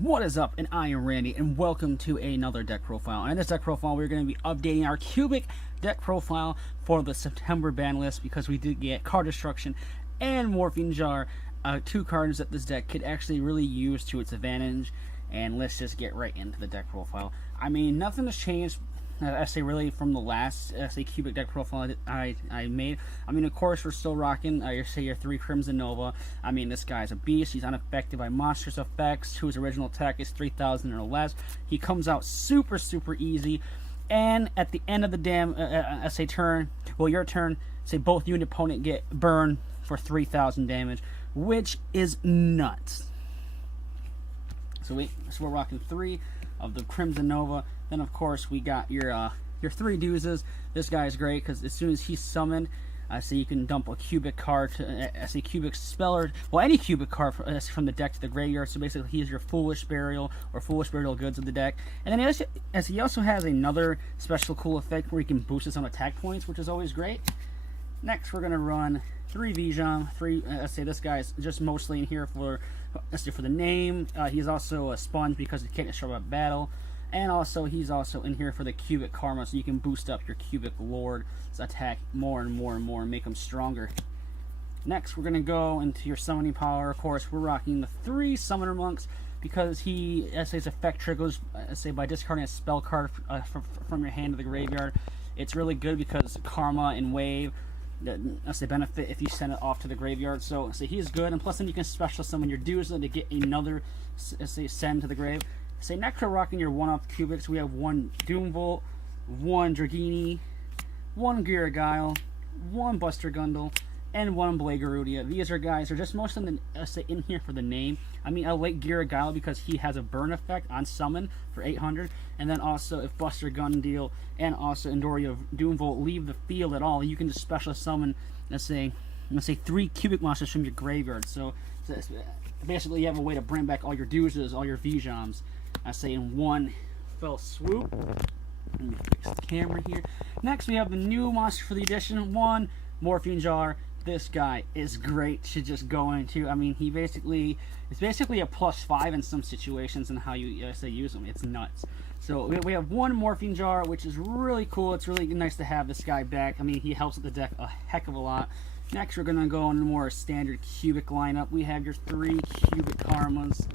What is up? And I am Randy, and welcome to another deck profile. And in this deck profile, we're going to be updating our cubic deck profile for the September ban list because we did get Card Destruction and Morphing Jar, two cards that this deck could actually really use to its advantage. And let's just get right into the deck profile. I mean, nothing has changed. I say really from the last cubic deck profile I made. I mean, of course, we're still rocking your 3 Crimson Nova. I mean, this guy's a beast. He's unaffected by monsters effects, whose original attack is 3,000 or less. He comes out super easy, and at the end of the turn, well, your turn, say both you and your opponent get burned for 3,000 damage, which is nuts. So we're rocking 3 of the Crimson Nova. Then of course we got your 3 Doozes. This guy is great because as soon as he's summoned, so you can dump a cubic card as a cubic speller, well, any cubic card from the deck to the graveyard. So basically he's your Foolish Burial or Foolish Burial goods of the deck. And then he also has another special cool effect where he can boost his own attack points, which is always great. Next we're gonna run 3 Vijam. This guy's just mostly in here for the name. He's also a sponge because he can't destroy a battle. And also, he's also in here for the cubic karma, so you can boost up your cubic lord's attack more and more and make him stronger. Next, we're going to go into your summoning power. Of course, we're rocking the 3 Summoner Monks because his effect triggers, by discarding a spell card from your hand to the graveyard. It's really good because karma and wave, that's the benefit if you send it off to the graveyard. So he's good, and plus then you can special summon your Dooza to get another send to the grave. Next we're rocking your 1-off cubics. We have 1 Doomvolt, 1 Dragini, 1 Giragile, 1 Buster Gundle, and 1 Blagarudia. These guys are just most of them in here for the name. I mean, I like Giragile because he has a burn effect on summon for 800, and then also if Buster Gundle and also Endoria Doomvolt leave the field at all, you can just special summon, let's say 3 cubic monsters from your graveyard. So basically you have a way to bring back all your Doozas, all your Vijams, in one fell swoop. Let me fix the camera here. Next, we have the new monster for the edition, 1 Morphing Jar. This guy is great to just go into. I mean, it's basically a +5 in some situations in how you use him. It's nuts. So we have 1 Morphing Jar, which is really cool. It's really nice to have this guy back. I mean, he helps with the deck a heck of a lot. Next, we're going to go into more standard cubic lineup. We have your 3 cubic karmas.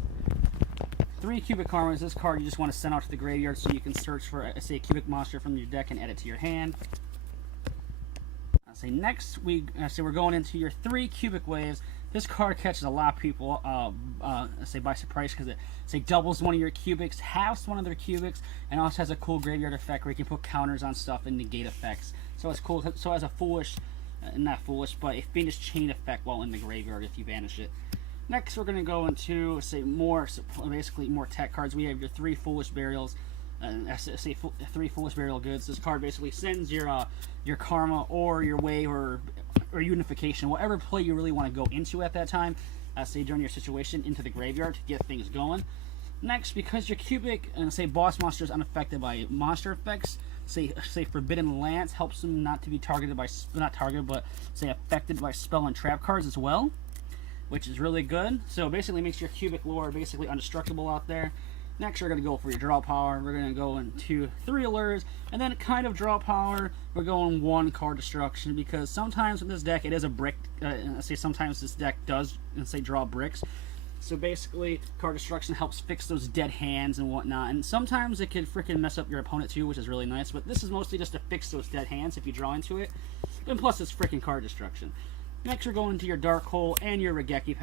3 cubic karmas. This card you just want to send out to the graveyard so you can search for a cubic monster from your deck and add it to your hand. Next we're going into your 3 cubic waves. This card catches a lot of people by surprise because it doubles one of your cubics, halves one of their cubics, and also has a cool graveyard effect where you can put counters on stuff and negate effects. So it's cool. So it has a not foolish, but a fiendish chain effect while in the graveyard if you banish it. Next, we're going to go into more tech cards. We have your 3 Foolish Burials, 3 Foolish Burial goods. This card basically sends your karma or your wave or unification, whatever play you really want to go into at that time, during your situation, into the graveyard to get things going. Next, because your cubic boss monster is unaffected by monster effects, Forbidden Lance helps them not to be affected by spell and trap cards as well, which is really good. So basically makes your cubic lore basically indestructible out there. Next, we're going to go for your draw power. We're going to go into 3 allures, and then kind of draw power, we're going 1 card destruction, because sometimes with this deck it is a brick, sometimes this deck does draw bricks. So basically, card destruction helps fix those dead hands and whatnot, and sometimes it can freaking mess up your opponent too, which is really nice, but this is mostly just to fix those dead hands if you draw into it, and plus it's freaking card destruction. Next, we're going to your Dark Hole and your Regeki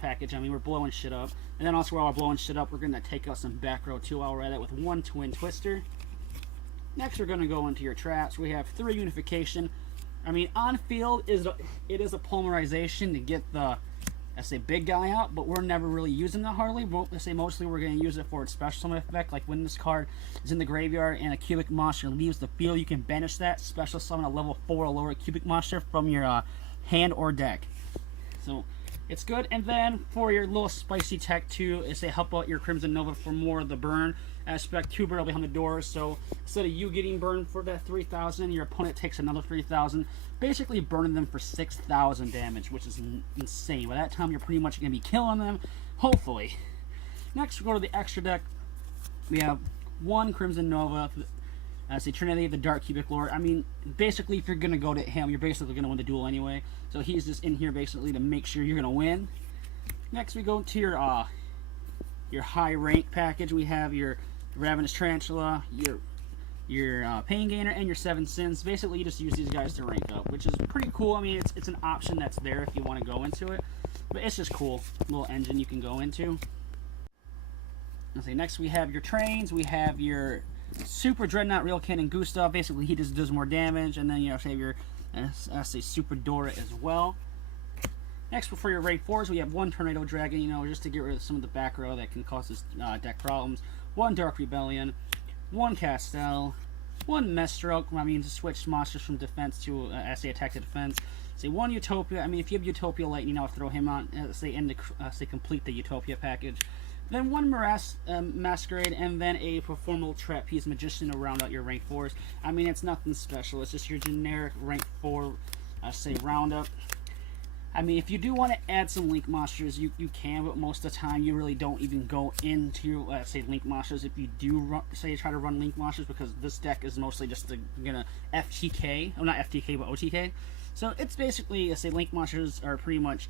package. I mean, we're blowing shit up. And then also while we're blowing shit up, we're going to take out some back row too. I'll wear that with 1 Twin Twister. Next, we're going to go into your traps. We have 3 Unification. I mean, on field, it is a polymerization to get the, big guy out, but we're never really using that hardly. Mostly we're going to use it for its special summon effect. Like when this card is in the graveyard and a cubic monster leaves the field, you can banish that, special summon a level 4 or lower cubic monster from your hand or deck. So it's good. And then for your little spicy tech too, is to help out your Crimson Nova for more of the burn aspect. 2 barrel behind the doors, so instead of you getting burned for that 3,000, your opponent takes another 3,000, basically burning them for 6,000 damage, which is insane. By that time, you're pretty much going to be killing them, hopefully. Next, we go to the extra deck. We have one Crimson Nova, the Trinity, the Dark Cubic Lord. I mean, basically, if you're going to go to him, you're basically going to win the duel anyway. So he's just in here basically to make sure you're going to win. Next, we go to your high rank package. We have your Ravenous Tarantula, your Pain Gainer, and your 7 Sins. Basically, you just use these guys to rank up, which is pretty cool. I mean, it's an option that's there if you want to go into it, but it's just cool. Little engine you can go into. Let's see, next we have your trains. We have your Super Dreadnought, Real Cannon, Gustav. Basically, he just does more damage, and then you have your Super Dora as well. Next, for your rank 4s, we have one Tornado Dragon, just to get rid of some of the back row that can cause this deck problems. One Dark Rebellion, one Castell, one Mestroke, to switch monsters from defense to attack to defense. Say one Utopia. I mean, if you have Utopia Light, throw him on, complete the Utopia package. Then one Masquerade, and then a Performal Trapeze Magician to round out your rank 4s. I mean, it's nothing special. It's just your generic rank 4, roundup. I mean, if you do want to add some Link monsters, you can, but most of the time you really don't even go into, Link monsters. If you do, try to run Link monsters, because this deck is mostly just gonna FTK, well, not FTK, but OTK. So it's basically, Link monsters are pretty much,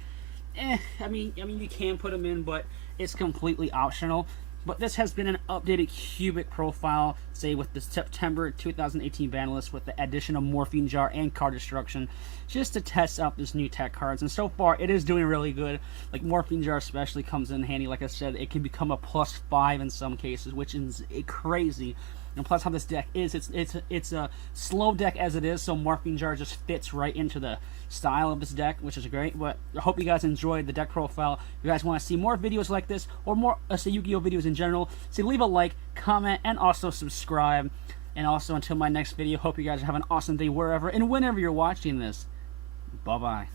I mean, you can put them in, but it's completely optional. But this has been an updated Cubic profile, with the September 2018 ban list, with the addition of Morphing Jar and Card Destruction, just to test out this new tech cards. And so far, it is doing really good. Like, Morphing Jar especially comes in handy. Like I said, it can become a +5 in some cases, which is crazy. And plus, how this deck is, it's a slow deck as it is, so Morphing Jar just fits right into the style of this deck, which is great. But I hope you guys enjoyed the deck profile. If you guys want to see more videos like this, or more Yu-Gi-Oh videos in general, leave a like, comment, and also subscribe. And also, until my next video, hope you guys have an awesome day wherever and whenever you're watching this. Bye-bye.